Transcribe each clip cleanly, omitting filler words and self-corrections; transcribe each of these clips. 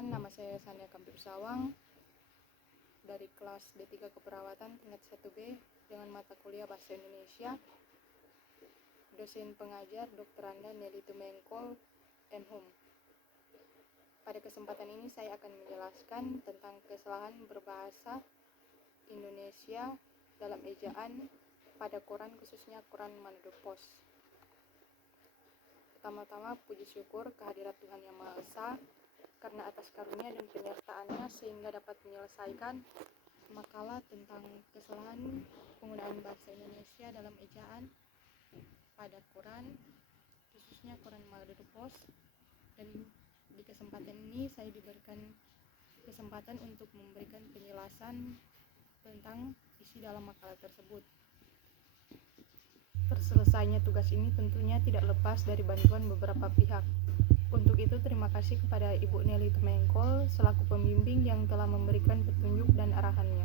Perkenalkan, nama saya Sania Kampi Sawang dari kelas D3 Keperawatan tingkat 1B dengan mata kuliah Bahasa Indonesia. Dosen pengajar Dr. Anda Nelly Tumengkol, MHum. Pada kesempatan ini saya akan menjelaskan tentang kesalahan berbahasa Indonesia dalam ejaan pada koran, khususnya koran Manado Post. Pertama-tama puji syukur kehadirat Tuhan Yang Maha Esa karena atas karunia dan penyertaannya sehingga dapat menyelesaikan makalah tentang kesalahan penggunaan bahasa Indonesia dalam ejaan pada koran, khususnya koran Manado Post. Dan di kesempatan ini saya diberikan kesempatan untuk memberikan penjelasan tentang isi dalam makalah tersebut. Terselesainya tugas ini tentunya tidak lepas dari bantuan beberapa pihak. Untuk itu terima kasih kepada Ibu Nelly Tumengkol selaku pembimbing yang telah memberikan petunjuk dan arahannya,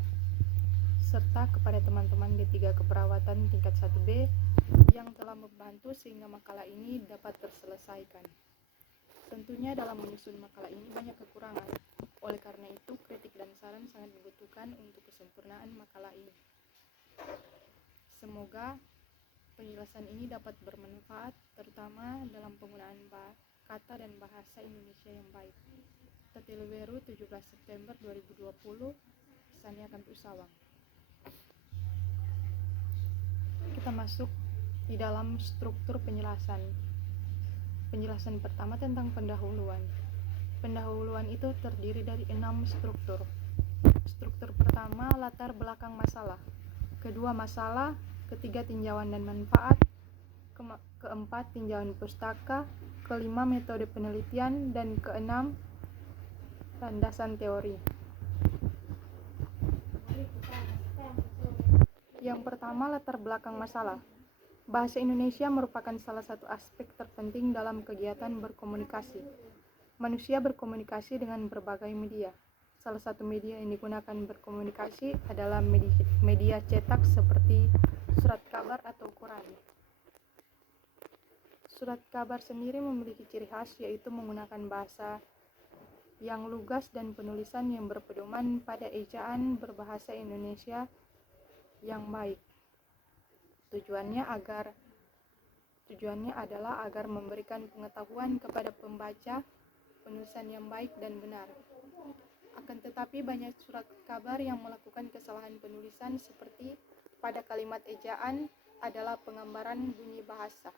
serta kepada teman-teman D3 Keperawatan tingkat 1B yang telah membantu sehingga makalah ini dapat terselesaikan. Tentunya dalam menyusun makalah ini banyak kekurangan, oleh karena itu kritik dan saran sangat dibutuhkan untuk kesempurnaan makalah ini. Semoga penjelasan ini dapat bermanfaat, terutama dalam penggunaan kata dan bahasa Indonesia yang baik. Tetileweru 17 September 2020, Sania Kampi Sawang. Kita masuk di dalam struktur penjelasan. Penjelasan pertama tentang pendahuluan. Pendahuluan itu terdiri dari 6 struktur. Struktur pertama, latar belakang masalah. Kedua, masalah. Ketiga, tinjauan dan manfaat. Keempat, tinjauan pustaka. Kelima, metode penelitian. Dan keenam, landasan teori. Yang pertama, latar belakang masalah. Bahasa Indonesia merupakan salah satu aspek terpenting dalam kegiatan berkomunikasi. Manusia berkomunikasi dengan berbagai media. Salah satu media yang digunakan berkomunikasi adalah media cetak seperti surat kabar atau koran. Surat kabar sendiri memiliki ciri khas, yaitu menggunakan bahasa yang lugas dan penulisan yang berpedoman pada ejaan berbahasa Indonesia yang baik. Tujuannya adalah agar memberikan pengetahuan kepada pembaca penulisan yang baik dan benar. Akan tetapi banyak surat kabar yang melakukan kesalahan penulisan, seperti pada kalimat ejaan adalah penggambaran bunyi bahasa.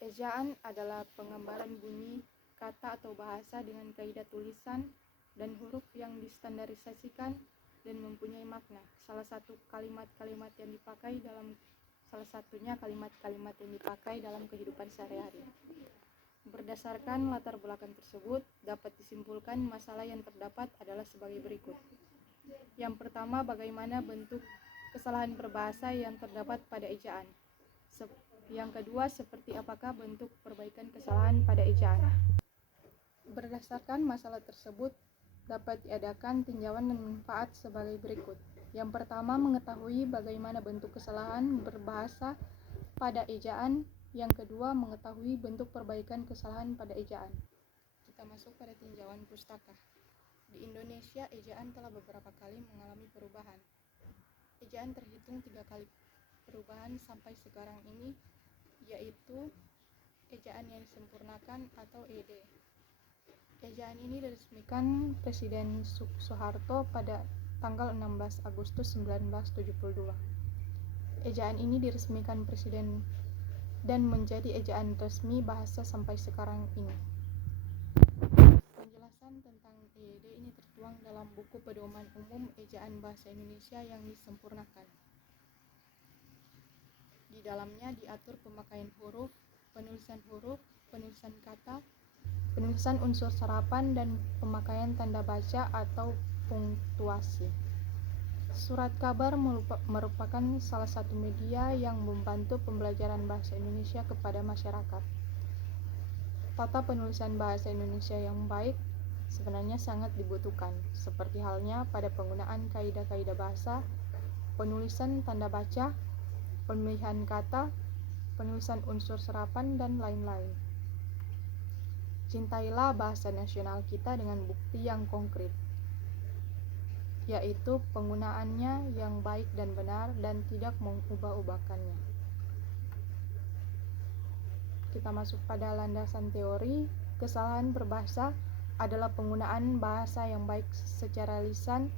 Ejaan adalah penggambaran bunyi kata atau bahasa dengan kaidah tulisan dan huruf yang distandarisasikan dan mempunyai makna. Salah satunya kalimat-kalimat yang dipakai dalam kehidupan sehari-hari. Berdasarkan latar belakang tersebut, dapat disimpulkan masalah yang terdapat adalah sebagai berikut. Yang pertama, bagaimana bentuk kesalahan berbahasa yang terdapat pada ejaan. Yang kedua, seperti apakah bentuk perbaikan kesalahan pada ejaan. Berdasarkan masalah tersebut, dapat diadakan tinjauan dan manfaat sebagai berikut. Yang pertama, mengetahui bagaimana bentuk kesalahan berbahasa pada ejaan. Yang kedua, mengetahui bentuk perbaikan kesalahan pada ejaan. Kita masuk pada tinjauan pustaka. Di Indonesia, ejaan telah beberapa kali mengalami perubahan. Ejaan terhitung 3 kali perubahan sampai sekarang ini, yaitu ejaan yang disempurnakan atau ED. Ejaan ini diresmikan Presiden Soeharto pada tanggal 16 Agustus 1972. Ejaan ini diresmikan Presiden dan menjadi ejaan resmi bahasa sampai sekarang ini. Penjelasan tentang ED ini tertuang dalam buku Pedoman Umum Ejaan Bahasa Indonesia yang disempurnakan. Di dalamnya diatur pemakaian huruf, penulisan kata, penulisan unsur serapan, dan pemakaian tanda baca atau punktuasi. Surat kabar merupakan salah satu media yang membantu pembelajaran bahasa Indonesia kepada masyarakat. Tata penulisan bahasa Indonesia yang baik sebenarnya sangat dibutuhkan, seperti halnya pada penggunaan kaidah-kaidah bahasa, penulisan tanda baca, pemilihan kata, penulisan unsur serapan, dan lain-lain. Cintailah bahasa nasional kita dengan bukti yang konkret, yaitu penggunaannya yang baik dan benar dan tidak mengubah-ubahkannya. Kita masuk pada landasan teori. Kesalahan berbahasa adalah penggunaan bahasa yang baik secara lisan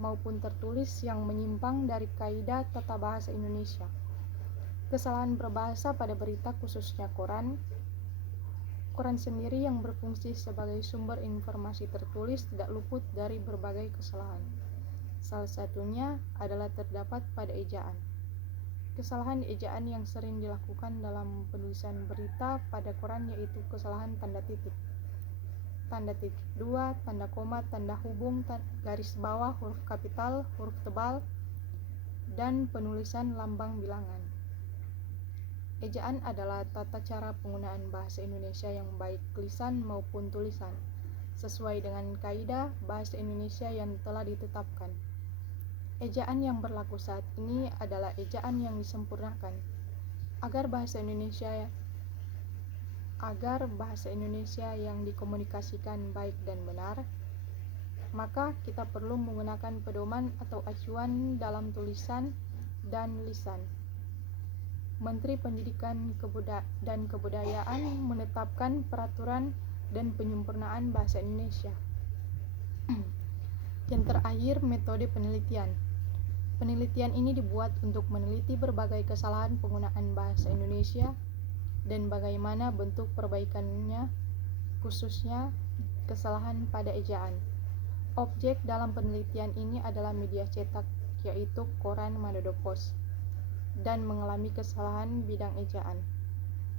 maupun tertulis yang menyimpang dari kaidah tata bahasa Indonesia. Kesalahan berbahasa pada berita, khususnya koran sendiri yang berfungsi sebagai sumber informasi tertulis tidak luput dari berbagai kesalahan. Salah satunya adalah terdapat pada ejaan. Kesalahan ejaan yang sering dilakukan dalam penulisan berita pada koran yaitu kesalahan tanda titik 2, tanda koma, tanda hubung, garis bawah, huruf kapital, huruf tebal, dan penulisan lambang bilangan. Ejaan adalah tata cara penggunaan bahasa Indonesia yang baik lisan maupun tulisan, sesuai dengan kaidah bahasa Indonesia yang telah ditetapkan. Ejaan yang berlaku saat ini adalah ejaan yang disempurnakan. Agar bahasa Indonesia yang dikomunikasikan baik dan benar, maka kita perlu menggunakan pedoman atau acuan dalam tulisan dan lisan. Menteri Pendidikan dan Kebudayaan menetapkan peraturan dan penyempurnaan bahasa Indonesia. Yang terakhir, metode penelitian. Penelitian ini dibuat untuk meneliti berbagai kesalahan penggunaan bahasa Indonesia dan bagaimana bentuk perbaikannya, khususnya kesalahan pada ejaan. Objek dalam penelitian ini adalah media cetak, yaitu koran Manado Post, dan mengalami kesalahan bidang ejaan.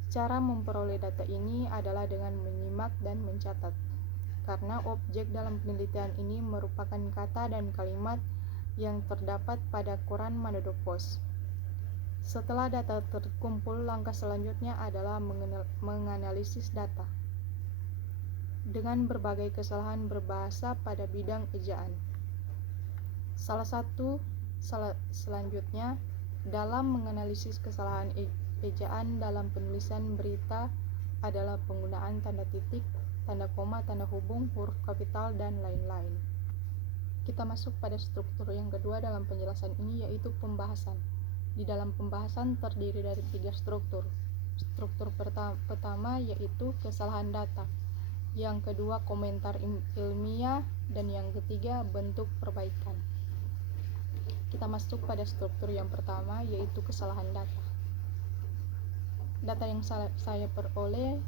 Cara memperoleh data ini adalah dengan menyimak dan mencatat, karena objek dalam penelitian ini merupakan kata dan kalimat yang terdapat pada koran Manado Post. Setelah data terkumpul, langkah selanjutnya adalah menganalisis data dengan berbagai kesalahan berbahasa pada bidang ejaan. Selanjutnya, dalam menganalisis kesalahan ejaan dalam penulisan berita adalah penggunaan tanda titik, tanda koma, tanda hubung, huruf kapital, dan lain-lain. Kita masuk pada struktur yang kedua dalam penjelasan ini, yaitu pembahasan. Di dalam pembahasan terdiri dari 3 struktur. Struktur pertama yaitu kesalahan data, yang kedua komentar ilmiah, dan yang ketiga bentuk perbaikan. Kita masuk pada struktur yang pertama, yaitu kesalahan data. Data yang saya peroleh,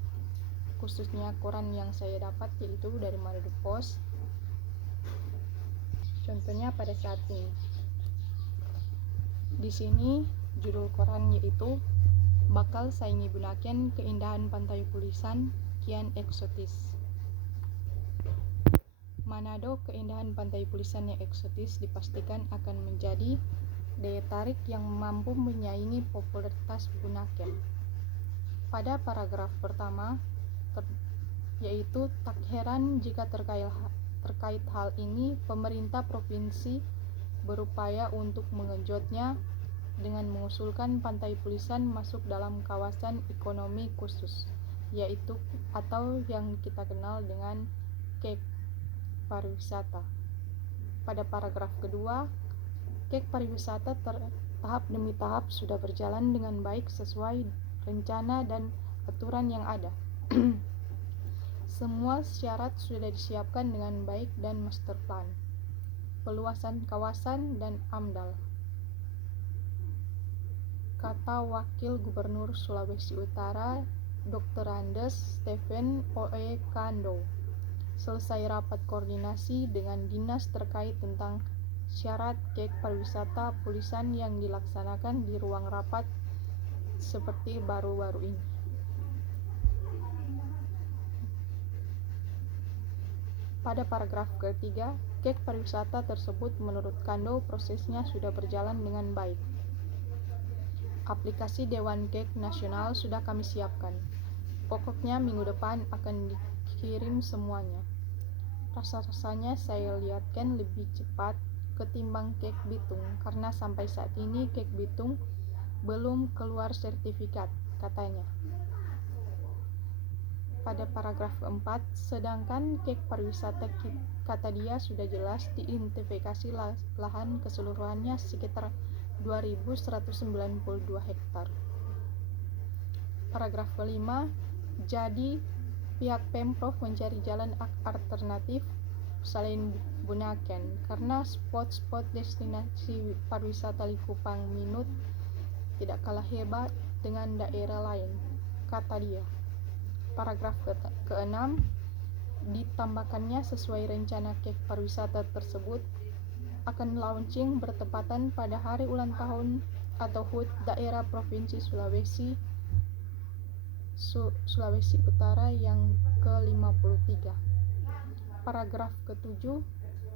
khususnya koran yang saya dapat, yaitu dari Manado Post. Contohnya pada saat ini. Di sini judul koran yaitu bakal saingi Bunaken keindahan pantai Pulisan kian eksotis. Manado, keindahan pantai Pulisan yang eksotis dipastikan akan menjadi daya tarik yang mampu menyaingi popularitas Bunaken. Pada paragraf pertama, yaitu tak heran jika terkait hal ini, pemerintah provinsi berupaya untuk mengejutnya dengan mengusulkan pantai Pulisan masuk dalam kawasan ekonomi khusus, yaitu atau yang kita kenal dengan KEK pariwisata. Pada paragraf kedua, KEK pariwisata tahap demi tahap sudah berjalan dengan baik sesuai rencana dan aturan yang ada. Semua syarat sudah disiapkan dengan baik dan master plan, peluasan kawasan, dan AMDAL, kata Wakil Gubernur Sulawesi Utara Dr. Andes Stephen O.E. Kando. Selesai rapat koordinasi dengan dinas terkait tentang syarat KEK pariwisata Pulisan yang dilaksanakan di ruang rapat seperti baru-baru ini. Pada paragraf ketiga, KEK pariwisata tersebut menurut Kando prosesnya sudah berjalan dengan baik. Aplikasi Dewan KEK Nasional sudah kami siapkan. Pokoknya minggu depan akan dikirim semuanya. Rasa-rasanya saya lihatkan lebih cepat ketimbang KEK Bitung, karena sampai saat ini KEK Bitung belum keluar sertifikat, katanya. pada paragraf keempat, sedangkan kek pariwisata kata dia sudah jelas diidentifikasi lahan keseluruhannya sekitar 2.192 hektar. Paragraf kelima, jadi pihak Pemprov mencari jalan alternatif selain Bunaken karena spot-spot destinasi pariwisata Likupang Minut tidak kalah hebat dengan daerah lain, kata dia. Paragraf ke-6, ditambahkannya sesuai rencana kek pariwisata tersebut akan launching bertepatan pada hari ulang tahun atau HUT daerah Provinsi Sulawesi Utara yang ke-53. Paragraf ke-7,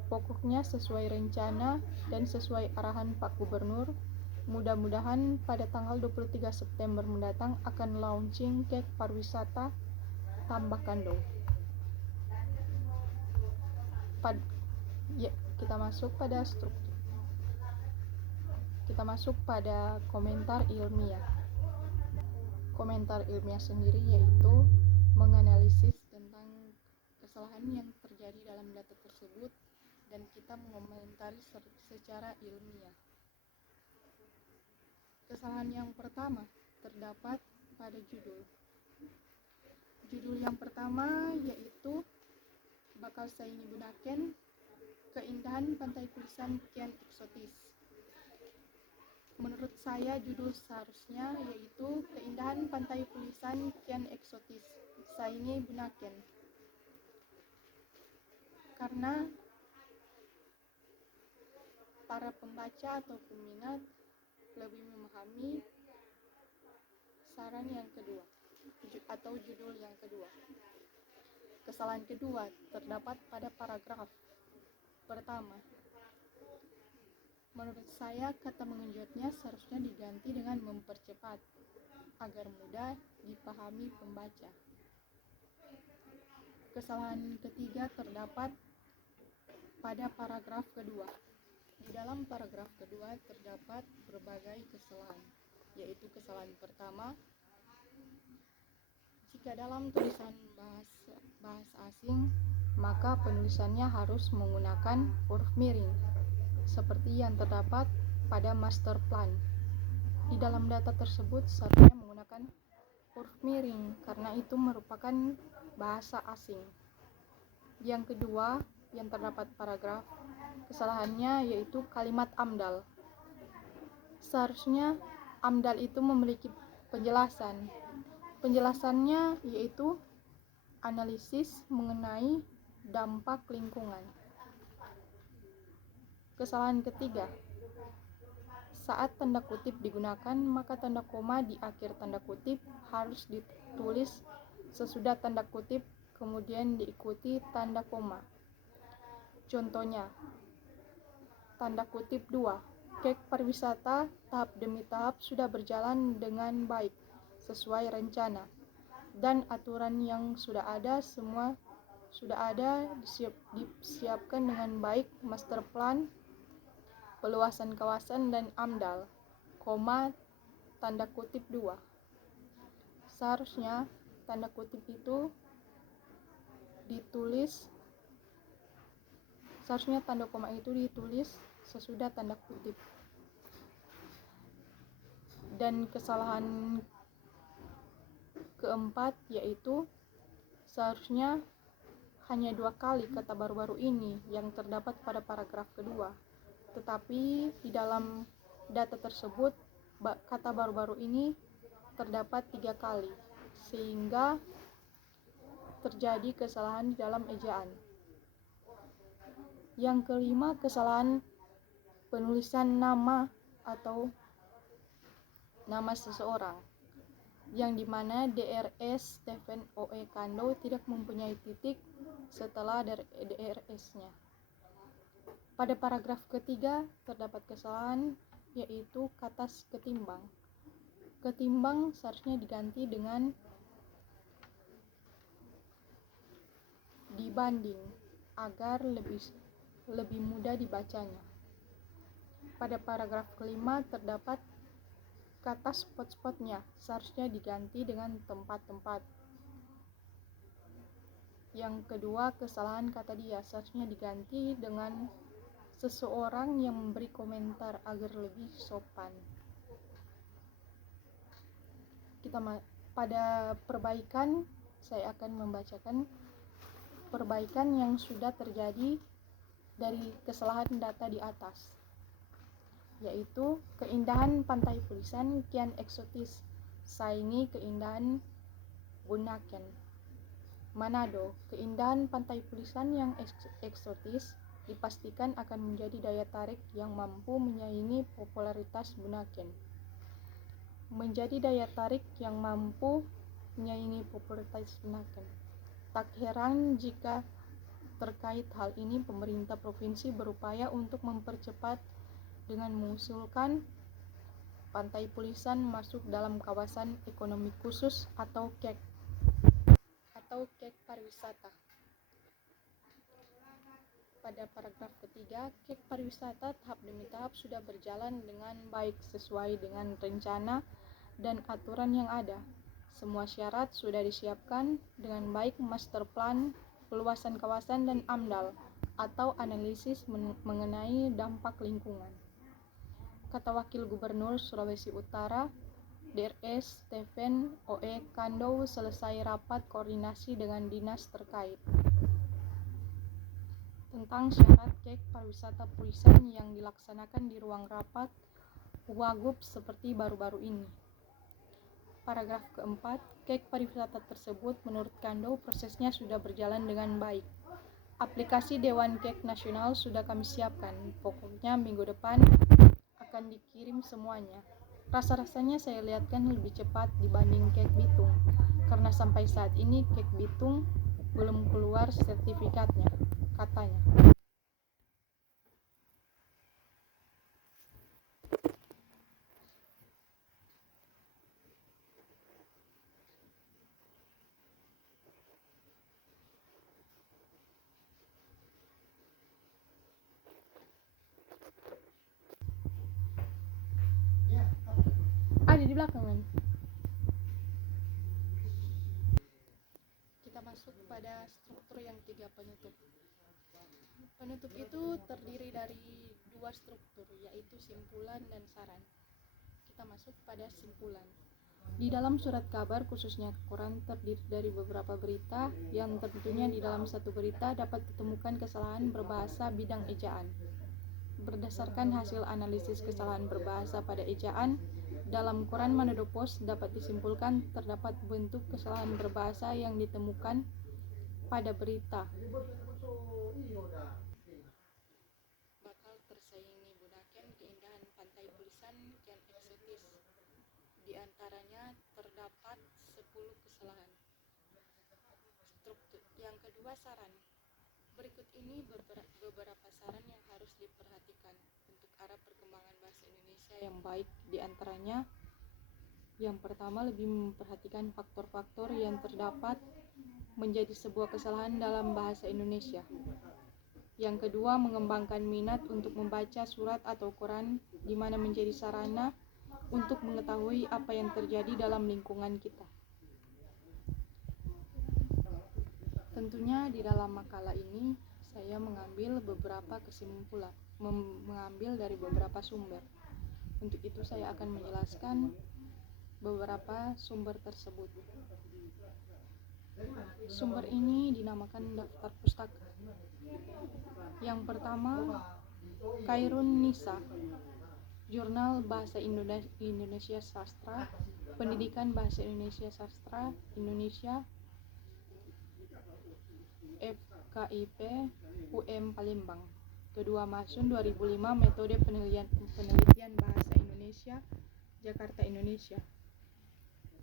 pokoknya sesuai rencana dan sesuai arahan Pak Gubernur, mudah-mudahan pada tanggal 23 September mendatang akan launching kek pariwisata Tambakando. Kita masuk pada struktur. Kita masuk pada komentar ilmiah. Komentar ilmiah sendiri yaitu menganalisis tentang kesalahan yang terjadi dalam data tersebut dan kita mengomentari secara ilmiah. Kesalahan yang pertama terdapat pada judul. Judul yang pertama yaitu bakal saingi Bunaken, keindahan pantai tulisan kian eksotis. Menurut saya judul seharusnya yaitu keindahan pantai tulisan kian eksotis, saingi Bunaken. Karena para pembaca atau peminat lebih memahami saran yang kedua atau judul yang kedua. Kesalahan kedua terdapat pada paragraf pertama. Menurut saya kata mengejutnya seharusnya diganti dengan mempercepat agar mudah dipahami pembaca. Kesalahan ketiga terdapat pada paragraf kedua. Di dalam paragraf kedua terdapat berbagai kesalahan, yaitu kesalahan pertama, jika dalam tulisan bahasa asing, maka penulisannya harus menggunakan huruf miring, seperti yang terdapat pada master plan. Di dalam data tersebut seharusnya menggunakan huruf miring, karena itu merupakan bahasa asing. Yang kedua, yang terdapat paragraf, kesalahannya yaitu kalimat amdal. Seharusnya amdal itu memiliki penjelasan. Penjelasannya yaitu analisis mengenai dampak lingkungan. Kesalahan ketiga, saat tanda kutip digunakan, maka tanda koma di akhir tanda kutip harus ditulis sesudah tanda kutip, kemudian diikuti tanda koma. Contohnya, tanda kutip 2, kek pariwisata tahap demi tahap sudah berjalan dengan baik sesuai rencana dan aturan yang sudah ada semua disiapkan dengan baik, master plan, peluasan kawasan dan amdal, tanda kutip 2. Seharusnya tanda kutip itu seharusnya tanda koma itu ditulis sesudah tanda kutip. Dan kesalahan keempat yaitu seharusnya hanya 2 kali kata baru-baru ini yang terdapat pada paragraf kedua, tetapi di dalam data tersebut kata baru-baru ini terdapat 3 kali, sehingga terjadi kesalahan di dalam ejaan. Yang kelima, kesalahan penulisan nama atau nama seseorang, yang dimana DRS Stephen O.E. Kando tidak mempunyai titik setelah DRS-nya. Pada paragraf ketiga terdapat kesalahan yaitu kata ketimbang. Ketimbang seharusnya diganti dengan dibanding agar lebih mudah dibacanya. Pada paragraf kelima terdapat kata spot-spotnya seharusnya diganti dengan tempat-tempat. Yang kedua, kesalahan kata dia seharusnya diganti dengan seseorang yang memberi komentar agar lebih sopan. Pada perbaikan, saya akan membacakan perbaikan yang sudah terjadi dari kesalahan data di atas, yaitu keindahan pantai Pulisan kian eksotis saingi keindahan Bunaken. Manado, keindahan pantai Pulisan yang eksotis dipastikan akan menjadi daya tarik yang mampu menyaingi popularitas Bunaken. Menjadi daya tarik yang mampu menyaingi popularitas Bunaken. Tak heran jika terkait hal ini pemerintah provinsi berupaya untuk mempercepat dengan mengusulkan Pantai Pulisan masuk dalam kawasan ekonomi khusus atau KEK pariwisata. Pada paragraf ketiga, KEK pariwisata tahap demi tahap sudah berjalan dengan baik sesuai dengan rencana dan aturan yang ada. Semua syarat sudah disiapkan dengan baik, master plan, peluasan kawasan, dan AMDAL atau analisis mengenai dampak lingkungan. Kata Wakil Gubernur Sulawesi Utara, DRS Stephen OE Kando selesai rapat koordinasi dengan dinas terkait tentang syarat KEK pariwisata Pulisan yang dilaksanakan di ruang rapat Wagub seperti baru-baru ini. Paragraf keempat, KEK pariwisata tersebut menurut Kando prosesnya sudah berjalan dengan baik. Aplikasi Dewan KEK Nasional sudah kami siapkan. Pokoknya minggu depan akan dikirim semuanya. Rasa-rasanya saya lihatkan lebih cepat dibanding KEK Bitung, karena sampai saat ini KEK Bitung belum keluar sertifikatnya, katanya. Ada di belakang kan? Kita masuk pada struktur yang tiga penutup. Penutup itu terdiri dari dua struktur, yaitu simpulan dan saran. Kita masuk pada simpulan. Di dalam surat kabar, khususnya koran, terdiri dari beberapa berita yang tentunya di dalam satu berita dapat ditemukan kesalahan berbahasa bidang ejaan. Berdasarkan hasil analisis kesalahan berbahasa pada ejaan, dalam koran Manado Post dapat disimpulkan terdapat bentuk kesalahan berbahasa yang ditemukan pada berita. Bakal tersaingi Bunaken, keindahan pantai Pulisan kian eksotis. Di antaranya terdapat 10 kesalahan. Struktur. Yang kedua, saran. Berikut ini beberapa saran yang harus diperhatikan untuk arah perkembangan bahasa Indonesia yang baik. Di antaranya, yang pertama, lebih memperhatikan faktor-faktor yang terdapat menjadi sebuah kesalahan dalam bahasa Indonesia. Yang kedua, mengembangkan minat untuk membaca surat atau koran, di mana menjadi sarana untuk mengetahui apa yang terjadi dalam lingkungan kita. Tentunya di dalam makalah ini saya mengambil beberapa kesimpulan, mengambil dari beberapa sumber. Untuk itu saya akan menjelaskan beberapa sumber tersebut. Sumber ini dinamakan daftar pustaka. Yang pertama, Khairun Nisa, Jurnal Bahasa Indonesia Sastra, Pendidikan Bahasa Indonesia Sastra Indonesia, FKIP UM Palembang. Kedua, Masun 2005, Metode Penelitian Bahasa Indonesia, Jakarta, Indonesia.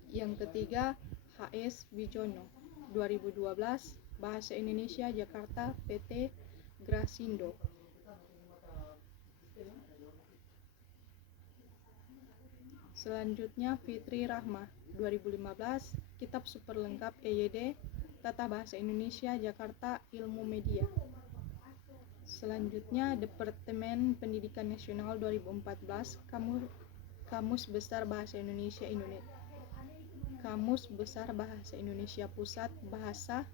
Yang ketiga, HS Wijono 2012, Bahasa Indonesia Jakarta, PT Grasindo. Selanjutnya, Fitri Rahmah 2015, Kitab Super Lengkap EYD Tata Bahasa Indonesia Jakarta Ilmu Media. Selanjutnya, Departemen Pendidikan Nasional 2014, Kamus Besar Bahasa Indonesia Pusat Bahasa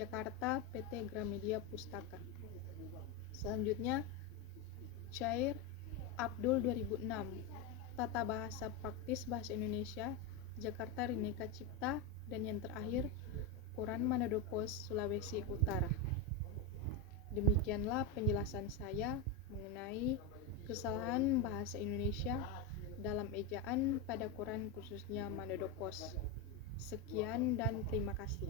Jakarta, PT Gramedia Pustaka. Selanjutnya, Chair Abdul 2006, Tata Bahasa Praktis Bahasa Indonesia, Jakarta Rineka Cipta. Dan yang terakhir, Quran Manado Post, Sulawesi Utara. Demikianlah penjelasan saya mengenai kesalahan bahasa Indonesia dalam ejaan pada Quran khususnya Manado Post. Sekian dan terima kasih.